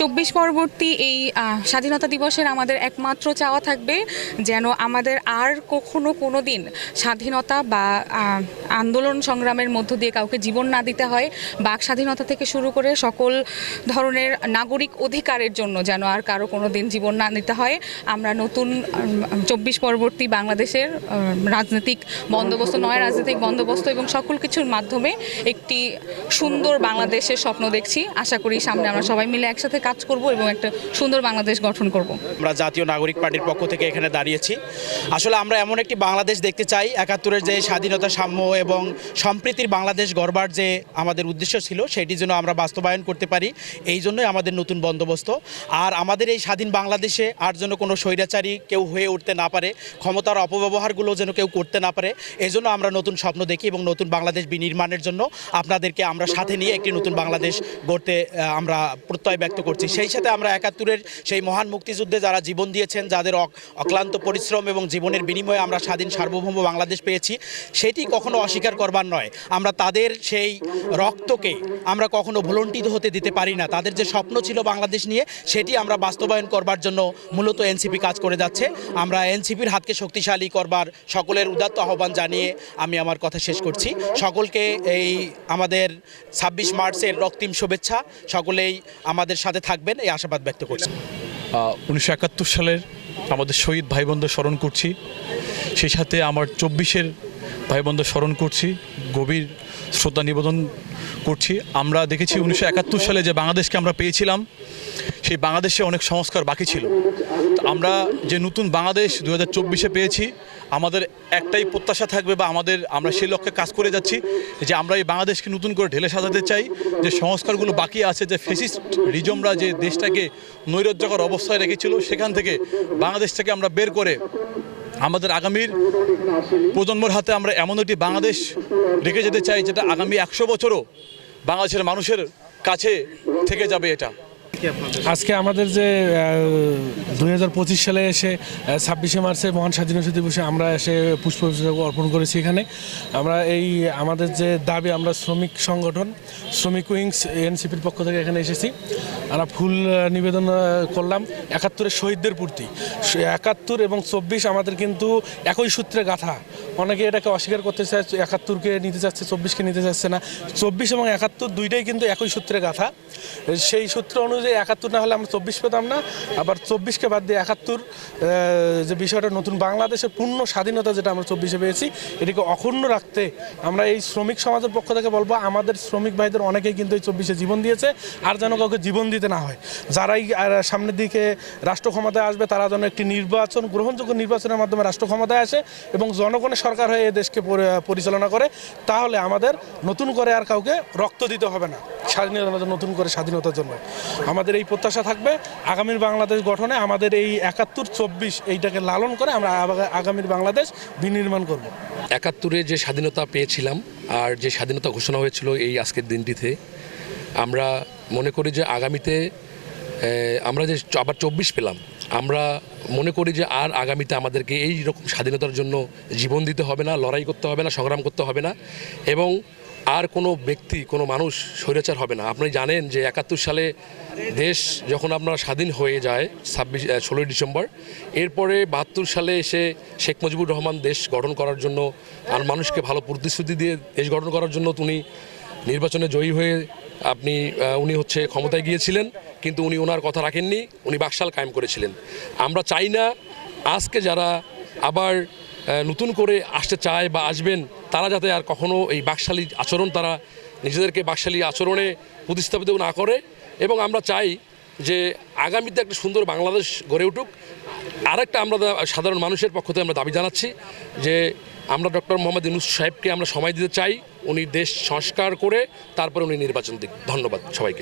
চব্বিশ পরবর্তী এই স্বাধীনতা দিবসের আমাদের একমাত্র চাওয়া থাকবে যেন আমাদের আর কখনো কোনো দিন স্বাধীনতা বা আন্দোলন সংগ্রামের মধ্য দিয়ে কাউকে জীবন না দিতে হয়। বাক স্বাধীনতা থেকে শুরু করে সকল ধরনের নাগরিক অধিকারের জন্য যেন আর কারও কোনো দিন জীবন না দিতে হয়। আমরা নতুন চব্বিশ পরবর্তী বাংলাদেশের রাজনৈতিক বন্দোবস্ত, নয় রাজনৈতিক বন্দোবস্ত এবং সকল কিছুর মাধ্যমে একটি সুন্দর বাংলাদেশের স্বপ্ন দেখছি। আশা করি সামনে আমরা সবাই মিলে একসাথে কাজ করব এবং একটা সুন্দর বাংলাদেশ গঠন করব। আমরা জাতীয় নাগরিক পার্টির পক্ষ থেকে এখানে দাঁড়িয়েছি। আসলে আমরা এমন একটি বাংলাদেশ দেখতে চাই, একাত্তরের যে স্বাধীনতা সাম্য এবং সম্প্রীতির বাংলাদেশ গড়বার যে আমাদের উদ্দেশ্য ছিল, সেটি যেন আমরা বাস্তবায়ন করতে পারি, এই জন্যই আমাদের নতুন বন্দোবস্ত। আর আমাদের এই স্বাধীন বাংলাদেশে আর যেন কোনো স্বৈরাচারী কেউ হয়ে উঠতে না পারে, ক্ষমতার অপব্যবহারগুলো যেন কেউ করতে না পারে এই জন্য আমরা নতুন স্বপ্ন দেখি এবং নতুন বাংলাদেশ বিনির্মাণের জন্য আপনাদেরকে আমরা সাথে নিয়ে একটি নতুন বাংলাদেশ গড়তে আমরা প্রত্যয় ব্যক্ত করছি। সেই সাথে আমরা একাত্তরের সেই মহান মুক্তিযুদ্ধে যারা জীবন দিয়েছেন, যাদের অক- অক্লান্ত পরিশ্রম এবং জীবনের বিনিময়ে আমরা স্বাধীন সার্বভৌম বাংলাদেশ পেয়েছি, সেটি কখনো অস্বীকার করবার নয়। আমরা তাদের সেই রক্তকে আমরা কখনো ভুলণ্ঠিত হতে দিতে পারি না। তাদের যে স্বপ্ন ছিল বাংলাদেশ নিয়ে, সেটি আমরা বাস্তবায়ন করবার জন্য মূলত এনসিপি কাজ করে যাচ্ছে। আমরা এনসিপির হাতকে শক্তিশালী করবার সকলের উদাত্ত আহ্বান জানিয়ে আমি আমার কথা শেষ করছি। সকলকে এই আমাদের ছাব্বিশ মার্চের রক্তিম শুভেচ্ছা সকলেই আমাদের সাথে থাকবেন, এই আশাবাদ ব্যক্ত করছি। উনিশশো একাত্তর সালের আমাদের শহীদ ভাই বোনদের স্মরণ করছি। সেই সাথে আমার চব্বিশের ভাই বোনদের স্মরণ করছি, গভীর শ্রদ্ধা নিবেদন করছি। আমরা দেখেছি উনিশশো একাত্তর সালে যে বাংলাদেশকে আমরা পেয়েছিলাম, সেই বাংলাদেশে অনেক সংস্কার বাকি ছিল। আমরা যে নতুন বাংলাদেশ দু হাজার পেয়েছি আমাদের একটাই প্রত্যাশা থাকবে বা আমাদের, আমরা সেই লক্ষ্যে কাজ করে যাচ্ছি যে আমরা এই বাংলাদেশকে নতুন করে ঢেলে সাজাতে চাই, যে সংস্কারগুলো বাকি আছে, যে ফেসিস্ট রিজমরা যে দেশটাকে নৈরাজ্যকর অবস্থায় রেখেছিল, সেখান থেকে বাংলাদেশ থেকে আমরা বের করে আমাদের আগামীর প্রজন্মর হাতে আমরা এমন একটি বাংলাদেশ রেখে যেতে চাই, যেটা আগামী একশো বছরও বাংলাদেশের মানুষের কাছে থেকে যাবে এটা। আজকে আমাদের যে দুই হাজার পঁচিশ সালে এসে ছাব্বিশে মার্চে মহান স্বাধীনতা দিবসে আমরা এসে পুষ্প অর্পণ করেছি এখানে। আমরা এই, আমাদের যে দাবি, আমরা শ্রমিক সংগঠন, শ্রমিক উইংস এনসিপির পক্ষ থেকে এখানে এসেছি। আমরা ফুল নিবেদন করলাম। একাত্তরের শহীদদের প্রতি। একাত্তর এবং চব্বিশ আমাদের কিন্তু একই সূত্রে গাথা। অনেকে এটাকে অস্বীকার করতে চাচ্ছে একাত্তরকে নিতে চাচ্ছে, চব্বিশকে নিতে চাচ্ছে না। চব্বিশ এবং একাত্তর দুইটাই কিন্তু একই সূত্রে গাথা। সেই সূত্র অনুযায়ী একাত্তর না হলে আমরা চব্বিশ পেতাম না। আবার চব্বিশকে বাদ দিয়ে একাত্তর যে বিষয়টা নতুন বাংলাদেশের পূর্ণ স্বাধীনতা যেটা আমরা চব্বিশে পেয়েছি, এটিকে অক্ষুণ্ণ রাখতে আমরা এই শ্রমিক সমাজের পক্ষ থেকে বলব, আমাদের শ্রমিক ভাইদের অনেকেই কিন্তু এই চব্বিশে জীবন দিয়েছে, আর যেন কাউকে জীবন দিতে না হয়। যারাই সামনের দিকে রাষ্ট্র ক্ষমতায় আসবে, তারা যেন একটি নির্বাচন, গ্রহণযোগ্য নির্বাচনের মাধ্যমে রাষ্ট্র ক্ষমতায় আসে এবং জনগণের সরকার হয়ে এই দেশকে পরিচালনা করে, তাহলে আমাদের নতুন করে আর কাউকে রক্ত দিতে হবে না স্বাধীনতা নতুন করে স্বাধীনতার জন্য। আমাদের এই প্রত্যাশা থাকবে। আগামীর বাংলাদেশ গঠনে আমাদের এই একাত্তর চব্বিশ এইটাকে লালন করে আমরা আগা- আগামীর বাংলাদেশ বিনির্মাণ করব। একাত্তরে যে স্বাধীনতা পেয়েছিলাম আর যে স্বাধীনতা ঘোষণা হয়েছিল এই আজকের দিনটিতে, আমরা মনে করি যে আগামীতে আমরা যে আবার চব্বিশ পেলাম, আমরা মনে করি যে আর আগামীতে আমাদেরকে এই রকম স্বাধীনতার জন্য জীবন দিতে হবে না, লড়াই করতে হবে না, সংগ্রাম করতে হবে না এবং আর কোনো ব্যক্তি, কোনো মানুষ স্বৈরাচার হবে না। আপনি জানেন যে একাত্তর সালে দেশ যখন আপনার স্বাধীন হয়ে যায়, ছাব্বিশ ষোলোই ডিসেম্বর, এরপরে বাহাত্তর সালে এসে শেখ মুজিবুর রহমান দেশ গঠন করার জন্য আর মানুষকে ভালো প্রতিশ্রুতি দিয়ে দেশ গঠন করার জন্য উনি নির্বাচনে জয়ী হয়ে আপনি উনি হচ্ছে ক্ষমতায় গিয়েছিলেন, কিন্তু উনি ওনার কথা রাখেননি, উনি বাকশাল কায়েম করেছিলেন। আমরা চাই না আজকে যারা আবার নতুন করে আসতে চায় বা আসবেন, তারা যাতে আর কখনো এই বাকশালী আচরণ তারা নিজেদেরকে বাকশালী আচরণে প্রতিস্থাপিত না করে। এবং আমরা চাই যে আগামীতে একটা সুন্দর বাংলাদেশ গড়ে উঠুক। আরেকটা আমরা সাধারণ মানুষের পক্ষ থেকে আমরা দাবি জানাচ্ছি যে আমরা ডক্টর মোহাম্মদ ইউনুস সাহেবকে আমরা সময় দিতে চাই। উনি দেশ সংস্কার করে, তারপরে উনি নির্বাচন দিক। ধন্যবাদ সবাইকে।